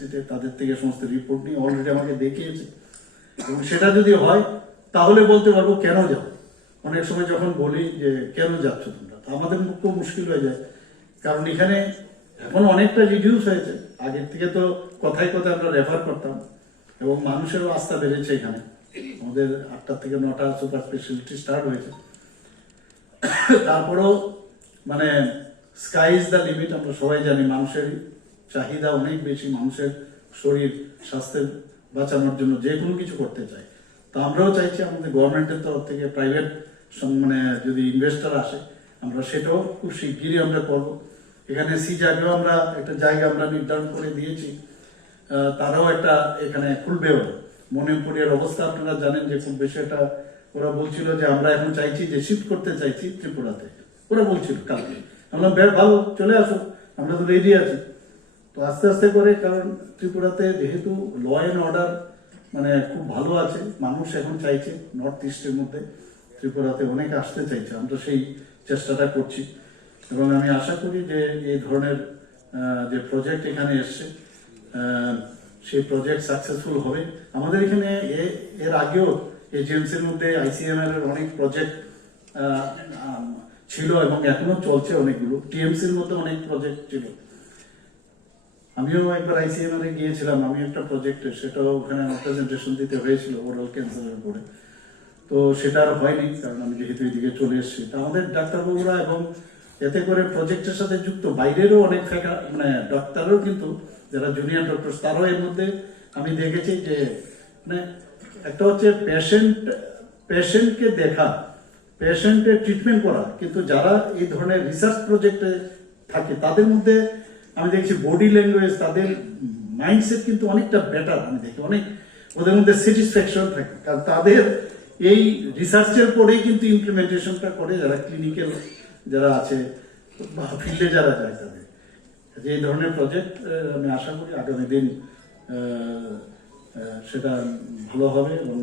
ভিত্তিতে তাদের থেকে সমস্ত রিপোর্ট নিয়ে অলরেডি আমাকে দেখিয়েছে। এবং সেটা যদি হয়, তাহলে বলতে পারব কেন যাও? অনেক সময় যখন বলি যে, কেন যাচ্ছ তোমরা? আমাদের খুব মুশকিল হয়ে যায়। কারণ এখানে এখন অনেকটা রিডিউস হয়েছে। আগের থেকে তো কথায় কথায় আমরা রেফার করতাম। এবং মানুষেরও আস্থা বেড়েছে এখানে। আমাদের আটটা থেকে নটা সুপার স্পেশালিটি স্টার্ট হয়েছে। তারপরেও মানে স্কাই ইজ দ্য লিমিট আমরা সবাই জানি মানুষের চাহিদা অনেক বেশি মানুষের শরীর, স্বাস্থ্যের বাঁচানোর জন্য যে কোনো কিছু করতে চাই তো আমরাও চাইছি আমাদের গভর্নমেন্টের তরফ থেকে প্রাইভেট মানে যদি ইনভেস্টার আসে, আমরা সেটাও খুব শিগগিরই আমরা করব। এখানে সি জায়গাও আমরা একটা জায়গা আমরা নির্ধারণ করে দিয়েছি। তারাও একটা এখানে খুলবেও মনিপুরের অবস্থা আপনারা জানেন যে খুব বেশি একটা ওরা বলছিল যে আমরা এখন চাইছি যে শিফট করতে চাইছি ত্রিপুরাতে। ওরা বলছিল কালকে। আমরা ভালো, চলে আসো। আমরা তো রেডি আছি। আস্তে আস্তে করে, কারণ ত্রিপুরাতে যেহেতু ল অ্যান্ড অর্ডার মানে খুব ভালো আছে, মানুষ এখন চাইছে নর্থ ইস্টের মধ্যে ত্রিপুরাতে অনেক আসতে চাইছে। আমরা সেই চেষ্টাটা করছি। এবং আমি আশা করি যে এই ধরনের যে প্রজেক্ট এখানে এসছে সেই প্রজেক্ট সাকসেসফুল হবে। আমাদের এখানে এর আগেও এজিএমসির মধ্যে আইসিএমএল এর অনেক প্রজেক্ট ছিল এবং এখনও চলছে অনেকগুলো। টিএমসির মধ্যে অনেক প্রজেক্ট ছিল। আমিও একবার আইসিএমএল এ গিয়েছিলাম আমি একটা প্রজেক্টে সেটাও ওখানে প্রেজেন্টেশন দিতে হয়েছিল ওরাল ক্যান্সারের উপরে। তো সেটা আর হয়নি, কারণ আমি যেহেতু এদিকে চলে এসেছি। তা আমাদের ডাক্তারবাবুরা এবং এতে করে প্রজেক্টের সাথে যুক্ত বাইরেরও অনেক মানে ডাক্তারও কিন্তু, যারা জুনিয়র ডক্টর তারাও এর মধ্যে আমি দেখেছি যে মানে একটা হচ্ছে পেশেন্ট পেশেন্টকে দেখা পেশেন্টের ট্রিটমেন্ট করা, কিন্তু যারা এই ধরনের রিসার্চ প্রজেক্টে থাকে, তাদের মধ্যে আমি দেখছি বডি ল্যাঙ্গুয়েজ তাদের মাইন্ডসেট কিন্তু অনেকটা বেটার আমি দেখি। অনেক ওদের মধ্যে স্যাটিসফ্যাকশন থাকে। কারণ তাদের এই রিসার্চের পরেই কিন্তু ইমপ্লিমেন্টেশনটা করে যারা ক্লিনিক্যাল যারা আছে, বা ফিল্ডে যারা যায় তাদের। যে ধরনের প্রজেক্ট আমি আশা করি আগামী দিন সেটা ভালো হবে এবং